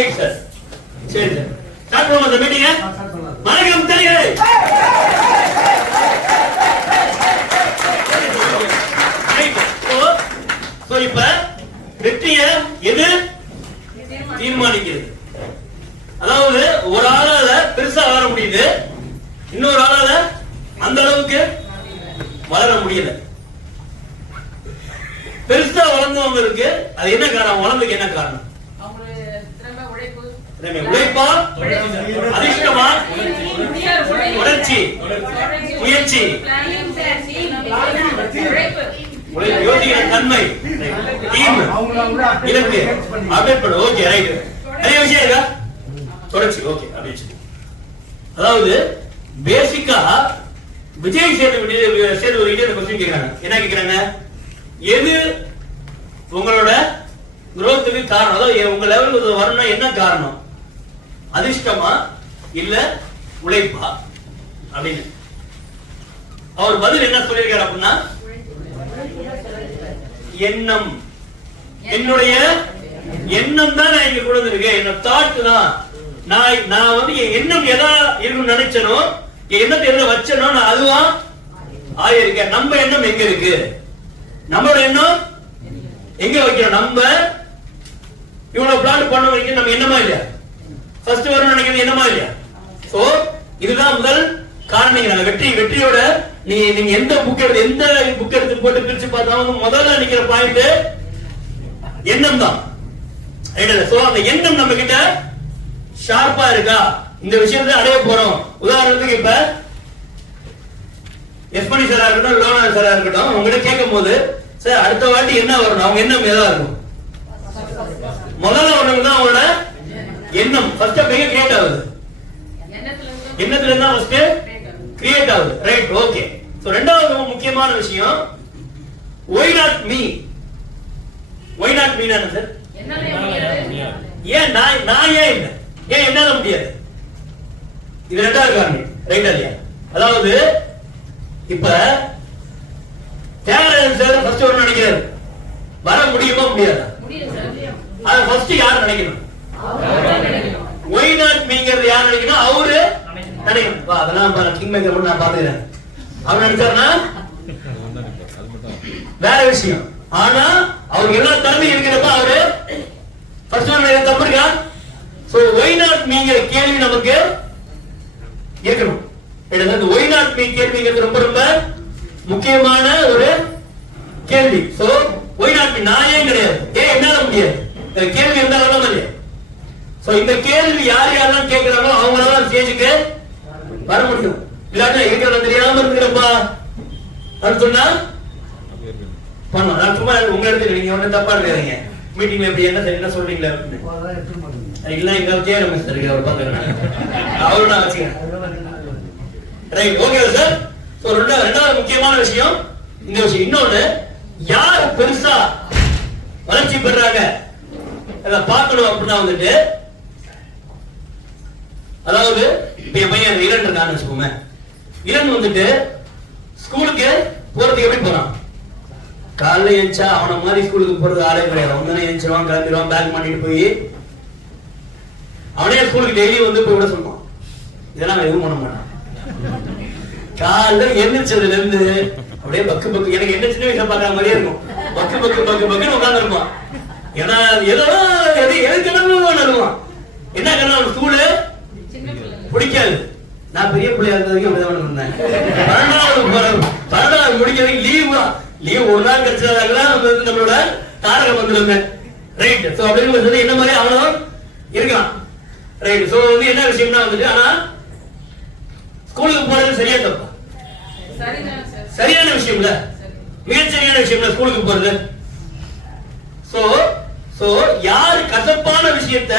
Right sir சரி sir start பண்ணுவோம் sir மீட்டிங்க வணக்கம் ஸோ எது தீர்மானிக்கிறது? அதாவது ஒரு ஆளால பெருசா வளர முடியுது இன்னொரு ஆளால அந்த அளவுக்கு வளர முடியல. பெருசா வளர்ந்தவங்களுக்கு அது என்ன காரணம்? வளர்ந்ததுக்கு என்ன காரணம்? உழைப்பு, உழைப்பா? அதிர்ஷ்டமா? உணர்ச்சி. முயற்சி. planning, யோசிக்கிற தன்மை. டீம் இலக்கு. அப்டேட் பண்ணு ஓகே ரைட் நிறைய விஷயம் இருக்கா? தொடர்ச்சி. ஓகே அப்படி அதாவது பேசிக்கா விஜய் சேதுபதி சேதுபதி கிட்ட கொஸ்டின் கேக்குறாங்க. என்ன கேக்குறாங்க? எது உங்களோட குரோத்துக்கு காரணம்? அதாவது உங்க லெவலுக்கு வரணும்னா என்ன காரணம்? அதிர்ஷ்டமா இல்ல உழைப்பா? அப்படின்னு. அவர் பதில் என்ன சொல்லியிருக்காரு அப்படின்னா எண்ணம். என்னுடைய எண்ணம் தான் நான் இங்க கொடுத்துருக்கேன். என்னோட தாட் தான். நான் நான் வந்து என் எண்ணம் எதா இருக்குன்னு நினைச்சனோ என் எண்ணத்தை எதுல வச்சனோ நான் அதுவா ஆயிருக்கேன். நம்ம எண்ணம் எங்க இருக்கு? நம்மளோட எண்ணம் எங்க வைக்கிறோம் நம்ம இவ்வளவு பிளான் பண்ண வரைக்கும் நம்ம என்னமா இல்லையா? ஃபர்ஸ்ட் வரணும் நினைக்கிறது என்னமா இல்லையா? சோ இதுதான் முதல் காரணம். வெற்றி வெற்றியோட நீ நீங்க எந்த புக் எடுத்து எந்த புக் எடுத்து போட்டு பிரிச்சு பார்த்தாலும் முதல்ல நிக்கிற பாயிண்ட் எண்ணம் தான் சோ அந்த எண்ணம் நம்ம கிட்ட ஷார்ப்பா இருக்கா? இந்த விஷயத்தை அடைய போறோம். உதாரணத்துக்கு இப்ப எஸ்மணி சாரா இருக்கட்டும் லோனா சாரா இருக்கட்டும் உங்ககிட்ட கேட்கும் போது சார் அடுத்த வாட்டி என்ன வரணும்? அவங்க எண்ணம் எதா இருக்கும்? முதல்ல வரணும் தான் அவங்களோட எண்ணம். ஃபர்ஸ்ட் அப்படியே கிரியேட் ஆகுது. எண்ணத்துல இருந்து ஃபர்ஸ்ட். கிரியேட் ஆகுது. ரைட் ஓகே சோ ரெண்டாவது ரொம்ப முக்கியமான விஷயம் why not me why not me sir என்னால முடியாது. ஏன் நான் நான் ஏன் இல்லை. ஏன் என்னால முடியாது? இது ரெண்டாவது காரணம். ரைட் இல்லையா? அதாவது இப்ப தியாகராஜன் சார் ஃபர்ஸ்ட் ஒரு நினைக்கிறாரு. வர முடியுமா முடியாதா? சார். அது ஃபர்ஸ்ட் யார் நினைக்கணும். ஒய் நாட் மீங்கிறது யார் நினைக்கணும்? அவரு நினைக்கணும். அதெல்லாம் பாரு கிங் மேக்கர் நான் பாத்துக்கிறேன் அவர் நினைச்சாருன்னா? வேற விஷயம். ஆனா அவருக்கு எல்லா திறமை இருக்கிறப்ப அவரு ஃபர்ஸ்ட் ஒன் தப்பு இருக்கா? சோ ஒய் நாட் மீங்கிற கேள்வி நமக்கு இருக்கணும். எனக்கு அந்த ஒய் நாட் மீ கேள்விங்கிறது ரொம்ப ரொம்ப முக்கியமான ஒரு கேள்வி. சோ ஒய் நாட் மீ நான் ஏன் கிடையாது? ஏன் என்னால முடியாது? கேள்வி இருந்தாலும் இல்லையா? சோ இந்த கேள்வி யார் யாரெல்லாம் கேட்கிறாங்களோ அவங்களால ஸ்டேஜுக்கு வர முடியும். இல்லாட்டா இருக்கிறத தெரியாம இருக்கிறப்பா அது சொன்னா பண்ணலாம் நான் சும்மா உங்க இடத்துல நீங்க ஒண்ணு தப்பா இருக்கிறீங்க மீட்டிங்ல இப்படி என்ன என்ன சொல்றீங்களா அப்படின்னு. இல்ல எங்க சேர மிஸ்டர் இருக்கு அவர் பாத்துக்கிறேன் அவரு நான் வச்சுக்கிறேன் ரைட் ஓகே சார் சோ ரெண்டாவது ரெண்டாவது முக்கியமான விஷயம் இந்த விஷயம். இன்னொன்னு யார் பெருசா வளர்ச்சி பெறாங்க? அதை பார்க்கணும் அப்படின்னா வந்துட்டு அதாவது இப்ப என் பையன் இளன் இருக்கான்னு வச்சுக்கோங்க இளன் வந்துட்டு ஸ்கூலுக்கு போறதுக்கு எப்படி போறான்? காலைல எழுந்தா அவன மாதிரி ஸ்கூலுக்கு போறது ஆளே கிடையாது. அவன் தானே எழுந்திருவான் கிளம்பிடுவான் பேக் மாட்டிட்டு போய் அவனே ஸ்கூலுக்கு டெய்லி வந்து போய் விட சொல்லுவான். இதெல்லாம் அவன் எதுவும் பண்ண மாட்டான். காலைல எந்திரிச்சதுல இருந்து அப்படியே பக்கு பக்கு எனக்கு என்ன சின்ன வயசுல பாக்குற மாதிரியே இருக்கும். பக்கு பக்கு பக்கு பக்குன்னு உட்கார்ந்து இருப்பான். ஏன்னா எதோ எது எதுக்கணும் வருவான். என்ன காரணம் ஸ்கூலு நான் பெரிய பிள்ளையா இருந்த வரைக்கும் அப்படிதான் பண்ணேன் பன்னெண்டாவது பன்னெண்டாவது முடிக்க வரைக்கும் லீவ் தான். லீவ் ஒரு நாள் கிடைச்சதாகலாம் நம்ம வந்து நம்மளோட தாரக வந்துருங்க ரைட் சோ அப்படின்னு சொல்லி என்ன மாதிரி அவனும் இருக்கான் ரைட் சோ வந்து என்ன விஷயம்னா வந்துட்டு ஆனா ஸ்கூலுக்கு போறது சரியா தப்பா? சரியான விஷயம்ல இல்ல. மிகச்சரியான சரியான விஷயம்ல ஸ்கூலுக்கு போறது. சோ சோ யார் கசப்பான விஷயத்த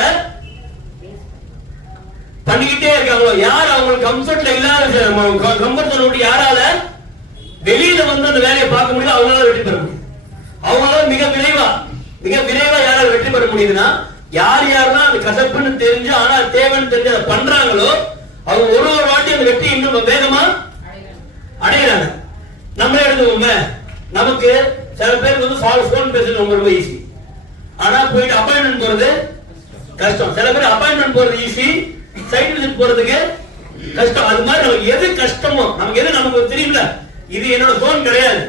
பண்ணிக்கிட்டே இருக்காங்களோ? யார் அவங்களுக்கு கம்ஃபர்ட்ல இல்லாத கம்ஃபர்ட் பண்ண விட்டு யாரால வெளியில வந்து அந்த வேலையை பார்க்க முடியல அவங்களால வெற்றி பெற முடியும். அவங்களால மிக விரைவா மிக விரைவா யாரால வெற்றி பெற முடியுதுன்னா யார் யாருன்னா அந்த கசப்புன்னு தெரிஞ்சு ஆனா தேவைன்னு தெரிஞ்சு அதை பண்றாங்களோ அவங்க ஒரு ஒரு வாட்டி அந்த வெற்றி இன்னும் வேகமா அடையிறாங்க. நம்ம எடுத்துக்கோங்க. நமக்கு சில பேருக்கு வந்து ஃபால் ஃபோன் பேசுறது ரொம்ப ரொம்ப ஈஸி ஆனா போயிட்டு அப்பாயின்மெண்ட் போறது கஷ்டம். சில பேர் அப்பாயின்மெண்ட் போறது ஈஸி சைட் விசிட் போறதுக்கு கஷ்டம். அது மாதிரி நமக்கு எது கஷ்டமோ நமக்கு எது நமக்கு தெரியும்ல? இது என்னோட ஜோன் கிடையாது.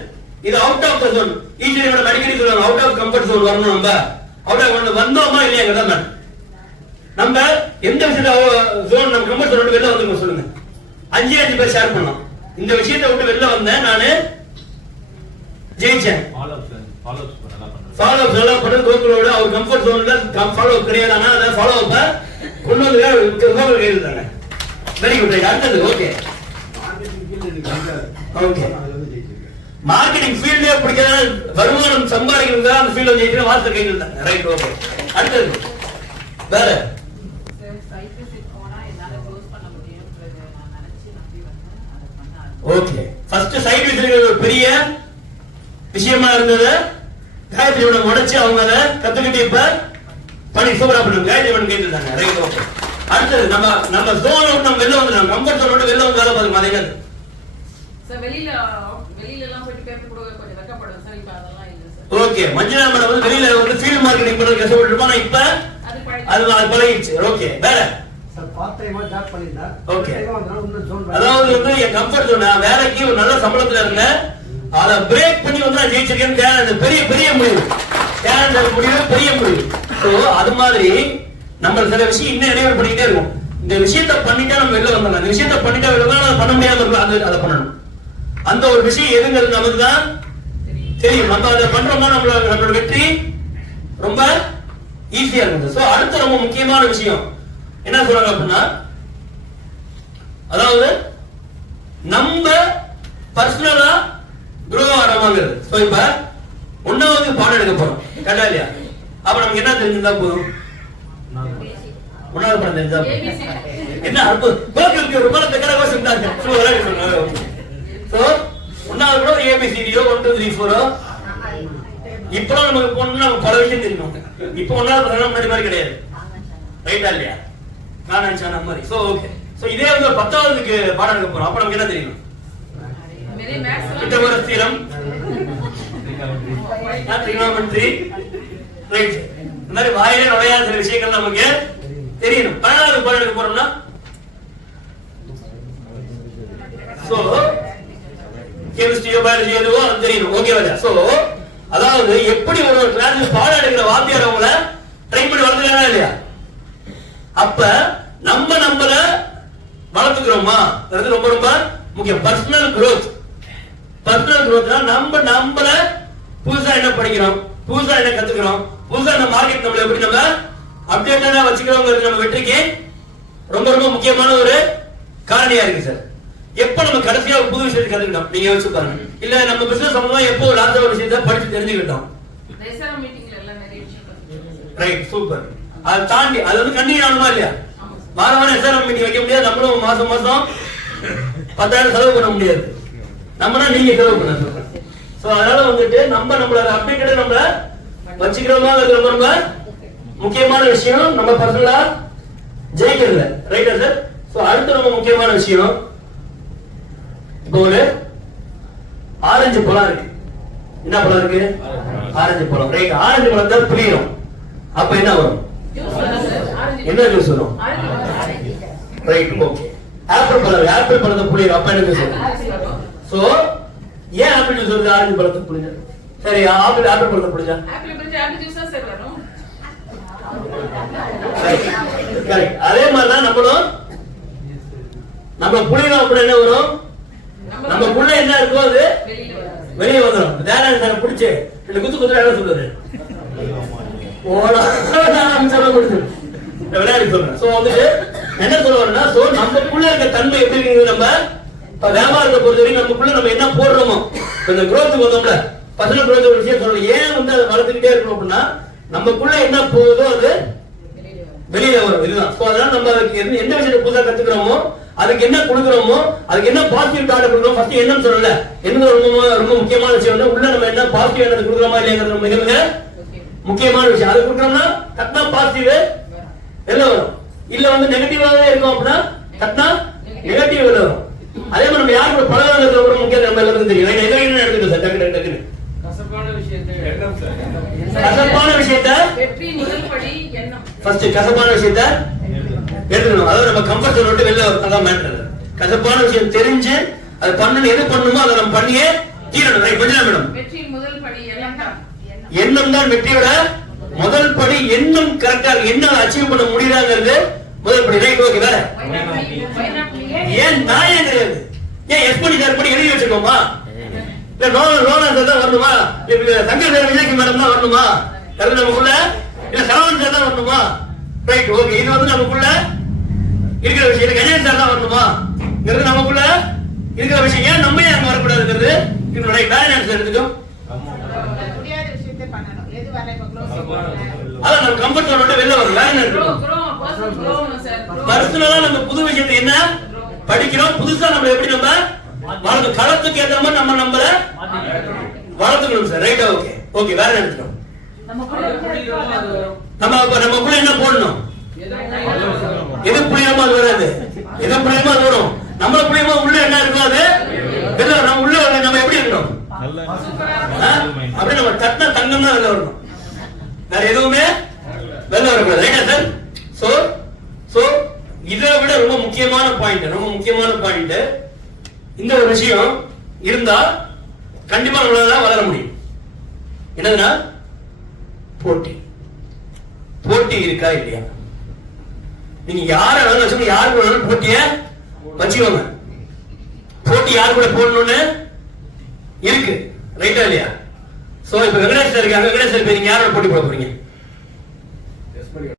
இது அவுட் ஆஃப் த ஜோன் ஈஸ்வரியோட அடிக்கடி சொல்லுவாங்க அவுட் ஆஃப் கம்ஃபர்ட் ஜோன் வரணும் நம்ம. அவுட் ஆஃப் வந்தோமா இல்லையாங்கிறத மேடம் நம்ம எந்த விஷயத்த ஜோன் நம்ம கம்ஃபர்ட் ஜோன் வெளில வந்துருங்க சொல்லுங்க. அஞ்சு அஞ்சு பேர் ஷேர் பண்ணலாம். இந்த விஷயத்தை விட்டு வெளில வந்தேன் நானு ஜெயிச்சேன். ஃபாலோ அப் நல்லா பண்ணது கோகுலோட அவர் கம்ஃபர்ட் ஜோன்ல ஃபாலோ அப் கிடையாது. ஆனா அதை ஃபாலோ அப் கொண்டு வந்து கையில் வெரி குட் அடுத்தது ஓகே ஓகே மார்க்கெட்டிங் ஃபீல்டே பிடிக்காத வருமானம் சம்பாதிக்கிறது தான் அந்த ஃபீல்டு ஜெயிக்கிற வார்த்தை கையில் தான் ரைட் ஓகே அடுத்தது. வேற? ஓகே ஃபர்ஸ்ட் சைட் விசிட் ஒரு பெரிய விஷயமா இருந்தது. காயத்ரியோட உடைச்சு அவங்க அதை கத்துக்கிட்டு இப்ப பண்ணி சூப்பரா பண்ணுங்க காயத்ரியோட கேட்டுருந்தாங்க. ரைட் ஓகே அடுத்தது நம்ம நம்ம ஜோன் விட்டு நம்ம வெளில வந்து நம்ம கம்ஃபர்ட் ஜோன் விட்டு வெளில வந்து வேலை அதே மாதிரி சார் வெளியில வெளியில எல்லாம் போயிட்டு பேப்பர் கொடுக்க கொஞ்சம் வெக்கப்படுவேன் சார் இப்ப அதெல்லாம் இல்ல சார் ஓகே மஞ்சள் மேடம் வந்து வெளியில வந்து ஃபீல்ட் மார்க்கெட்டிங் பண்றது கஷ்டப்பட்டு இருப்பாங்க. இப்ப அது அது பழகிடுச்சு. ஓகே வேற. அதாவது வந்து என் கம்ஃபர்ட் ஜோன் நான் வேலைக்கு ஒரு நல்ல சம்பளத்துல இருந்தேன் அதை பிரேக் பண்ணி வந்து நான் ஜெயிச்சிருக்கேன்னு பெரிய பெரிய முடிவு. தேவை முடிவு பெரிய முடிவு. ஸோ அது மாதிரி நம்ம சில விஷயம் இன்னும் இடைவெளி பண்ணிக்கிட்டே இருக்கும். இந்த விஷயத்த பண்ணிட்டா நம்ம வெளில வந்துடலாம். இந்த விஷயத்த பண்ணிட்டா வெளில அதை பண்ண முடியாது இருக்கலாம் அது அதை பண்ணணும். அந்த ஒரு விஷயம் எதுங்கிறது நமக்கு தான் தெரியும். நம்ம அதை பண்றோம்னா நம்மளோட நம்மளோட வெற்றி ரொம்ப ஈஸியா இருந்தது. சோ அடுத்த ரொம்ப முக்கியமான விஷயம். என்ன சொல்றாங்க அப்படின்னா அதாவது நம்ம பர்சனலா குரோ ஆரமாங்கிறது சோ இப்ப ஒன்னாவது பாடம் எடுக்க போறோம். கண்டா இல்லையா? அப்ப நமக்கு என்ன தெரிஞ்சிருந்தா போதும்? ஒன்னாவது படம் தெரிஞ்சா என்ன அற்புதம் கோகுலுக்கு ரொம்ப பெக்கர கோஷம் தான் சோ ஒன்னாவது கூட ஏபிசிடியோ ஒன் டூ த்ரீ ஃபோரோ இப்பெல்லாம் நமக்கு போனோம்னா பல விஷயம் தெரியும் இப்போ ஒன்னாவது பசங்க முன்னாடி மாதிரி கிடையாது ரைட்டா இல்லையா அந்த மாதிரி சோ ஓகே சோ இதே வந்து ஒரு பத்தாவதுக்கு பாடம் எடுக்க போறோம் அப்ப நமக்கு என்ன தெரியும் நிறைய ஸ்திரம் ட்ரிகோமெட்ரி ரைட் இந்த மாதிரி வாயிலே நுழையாத சில விஷயங்கள் நமக்கு தெரியணும். பதினாறு பாடம் எடுக்க போறோம்னா சோ கெமிஸ்ட்ரியோ பயாலஜி எதுவோ அது தெரியணும். ஓகேவா சோ அதாவது எப்படி ஒரு கிளாஸ் பாடம் எடுக்கிற வாத்தியார் அவங்கள ட்ரை பண்ணி வளர்த்துக்கலாம் இல்லையா? அப்ப நம்ம நம்மள வளர்த்துக்கிறோமா? ரொம்ப ரொம்ப முக்கியம். பர்சனல் குரோத் பர்சனல் குரோத்னா நம்ம நம்மள புதுசா என்ன படிக்கிறோம்? புதுசா என்ன கத்துக்கிறோம்? புதுசா நம்ம மார்க்கெட் நம்மள எப்படி நம்ம அப்டேட்டடா வச்சுக்கிறோங்கிறது நம்ம வெற்றிக்கு ரொம்ப ரொம்ப முக்கியமான ஒரு காரணியா இருக்கு சார் எப்ப நம்ம கடைசியா ஒரு புது விஷயத்தை கத்துக்கிட்டோம்? நீங்க யோசிச்சு பாருங்க. இல்ல நம்ம பிசினஸ் சம்பந்தமா எப்போ ஒரு விஷயத்தை படிச்சு தெரிஞ்சுக்கிட்டோம். ரைட் சூப்பர் அதை தாண்டி அது வந்து கண்டினியூ ஆகணுமா இல்லையா? சார். வாரம் எஸ்ஆர்எம் மீட்டிங் வைக்க முடியாது. நம்மளும் மாசம் மாசம் பத்தாயிரம் செலவு பண்ண முடியாது. நம்மனா நீங்க செலவு பண்ண சொல்றேன் சோ அதனால வந்துட்டு நம்ம நம்மள அப்டேட்டட் நம்மள வச்சுக்கிறோமா ரொம்ப ரொம்ப முக்கியமான விஷயம் நம்ம பர்சனலா ஜெயிக்கிறதுல ரைட்டா சார் சோ அடுத்து ரொம்ப முக்கியமான விஷயம். இப்போ ஒரு ஆரஞ்சு பழம் இருக்கு. என்ன பழம் இருக்கு? ஆரஞ்சு பழம். ரைட் ஆரஞ்சு தான் புளியும் அப்ப என்ன வரும்? என்ன ஜூஸ் வரும்? ரைட் ஓகே ஆப்பிள் பழம் ஆப்பிள் பழத்தை புளியும் அப்ப என்ன ஜூஸ் வரும்? சோ ஏன் ஆப்பிள் ஜூஸ் வருது? ஆரஞ்சு பழத்தை புளிஞ்சா. சரி ஆப்பிள் ஆப்பிள் பழத்தை புளிஞ்சா? சார் வரும். அதே மாதிரி தான் நம்மளும். நம்ம புளியணும் அப்படி என்ன வரும்? நமக்குள்ள என்ன இருக்கோ அது வெளியே வந்துடும் தேராயண சார் பிடிச்சு? இந்த குத்து குத்துற என்ன சொல்றது? ஓடா சொல்ல கொடுத்து விளையாடி சொல்றேன். சோ வந்துட்டு என்ன சொல்ல வரேன்னா சோ நமக்குள்ள இருக்க தன்மை எப்படி இருக்குது நம்ம வியாபாரத்தை பொறுத்த வரைக்கும் நமக்குள்ள நம்ம என்ன போடுறோமோ இந்த growth வந்தோம்ல பசங்க குழந்தை ஒரு விஷயம் சொல்லணும். ஏன் வந்து அதை வளர்த்துக்கிட்டே இருக்கணும் அப்படின்னா நமக்குள்ள என்ன போகுதோ அது வெளியில வரும். இதுதான் சோ அதனால நம்ம அதுக்கு எந்த எந்த விஷயத்தை புதுசா கத்துக்கிறோமோ அதுக்கு என்ன கொடுக்குறோமோ அதுக்கு என்ன பாசிட்டிவ் டாட் கொடுக்குறோம் ஃபர்ஸ்ட் என்னன்னு சொல்லல. என்ன ரொம்ப ரொம்ப முக்கியமான விஷயம் வந்து உள்ள நம்ம என்ன பாசிட்டிவ் என்னது கொடுக்குறோமா இல்லையாங்கிறது மிக மிக முக்கியமான விஷயம். அது கொடுக்குறோம்னா கத்தா பாசிட்டிவ் என்ன வரும். இல்ல வந்து நெகட்டிவாவே இருக்கும் அப்படின்னா கத்தா நெகட்டிவ் வரும். அதே மாதிரி நம்ம யாருக்கு கூட ரொம்ப முக்கியம் நம்ம எல்லாருக்கும் தெரியும். நான் எதை சார். டக்கு டக்கு டக்குன்னு. கசப்பான விஷயத்தை எண்ணம் சார். கசப்பான விஷயத்த? வெற்றி முதல் படி எண்ணம். ஃபர்ஸ்ட் கசப்பான விஷயத்த? எடுக்கணும் அதாவது நம்ம கம்ஃபர்ட் ஜோன் விட்டு வெளில அதான் மேட்டர் கசப்பான விஷயம் தெரிஞ்சு அது பண்ணணும். எது பண்ணணுமோ அதை நம்ம பண்ணியே தீரணும். ரைட் கொஞ்சம் மேடம் வெற்றியின் முதல் படி எண்ணம் தான். எண்ணம் எண்ணம் தான் வெற்றியோட முதல் படி எண்ணம் கரெக்டா என்ன அச்சீவ் பண்ண முடியுதாங்கிறது முதல் படி. ரைட் ஓகே வேற. ஏன் நான் ஏன் கிடையாது. ஏன் எஸ் பண்ணி சார் பண்ணி எழுதி வச்சிருக்கோமா? இல்ல லோனா லோனா சார் தான் வரணுமா இல்ல தங்க சார் விஜய்க்கு மேடம் தான் வரணுமா அது நமக்குள்ள இல்ல சரவணன் சார் தான் வரணுமா ரைட் ஓகே இது வந்து நமக்குள்ள இருக்கிற விஷயம் இல்ல கணேஷ் சார் தான் வரணுமா இது நமக்குள்ள இருக்கிற விஷயம் ஏன் நம்ம ஏன் அங்க வரக்கூடாதுங்கிறது இது ரைட் வேற எடுத்துக்கும் அதான் நம்ம கம்ஃபர்ட் ஜோன் விட்டு வெளில வரணும் வேற பர்சனலா நம்ம புது விஷயத்தை என்ன படிக்கிறோம் புதுசா நம்ம எப்படி நம்ம வளர்ந்து களத்துக்கு ஏத்த மாதிரி நம்ம நம்மள வளர்த்துக்கணும் சார் ரைட்டா ஓகே ஓகே வேற என்ன எடுத்துக்கணும்? நம்ம நமக்குள்ள என்ன போடணும்? எது புளியமா அது வராது. எது புளியமா அது வரும் நம்மள புளியமா உள்ள என்ன இருக்கும் அது? நம்ம உள்ள வர நம்ம எப்படி இருக்கணும்? ஆ? அப்படியே நம்ம தட்டின தங்கம் தான் வெளில வரணும். வேற எதுவுமே வெளில வரக்கூடாது. ரைட்டா சார் சோ சோ இதை விட ரொம்ப முக்கியமான பாயிண்ட் ரொம்ப முக்கியமான பாயிண்ட் இந்த ஒரு விஷயம் இருந்தா கண்டிப்பா நம்மளால வளர முடியும். என்னதுன்னா போட்டி. போட்டி இருக்கா இல்லையா? நீங்க யார வேணாலும் வச்சுக்கோங்க. யாருக்கு வேணாலும் போட்டிய வச்சுக்கோங்க. போட்டி யார் கூட போடணும்னு இருக்கு. ரைட்டா இல்லையா? சோ இப்ப வெங்கடேஷ் இருக்காங்க. வெங்கடேஷ் சார் நீங்க யாரோட போட்டி போட போறீங்க?